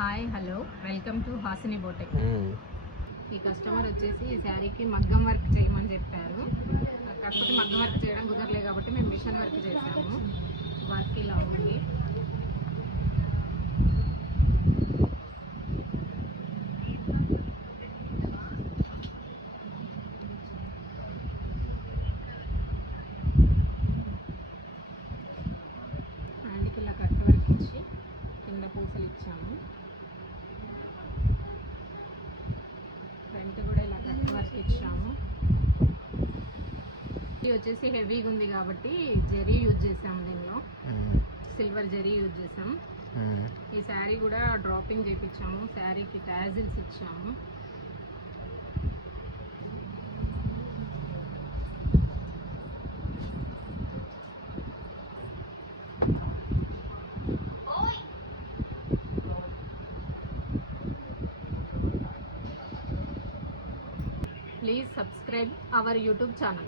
Hi hello welcome to Hasini బోటెక్. ఈ కస్టమర్ వచ్చేసి ఈ శారీకి మగ్గం వర్క్ చేయమని చెప్పారు. కాకపోతే మగ్గం వర్క్ చేయడం కుదరలేదు కాబట్టి మేము మిషన్ వర్క్ చేసాము. వర్క్ ఇలా ఉంది. హ్యాండ్కి ఇలా కట్ వర్క్ ఇచ్చి కింద పూసలు ఇచ్చాము. ఫ్రంట్ కూడా ఇలా కట్ వర్క్ ఇచ్చాము. ఇది వచ్చేసి హెవీగా ఉంది కాబట్టి జరీ యూజ్ చేసాము. దీనిలో సిల్వర్ జరీ యూజ్ చేసాం. ఈ శారీ కూడా డ్రాపింగ్ చేయించాము. శారీకి టాజిల్స్ ఇచ్చాము. Please subscribe our YouTube channel.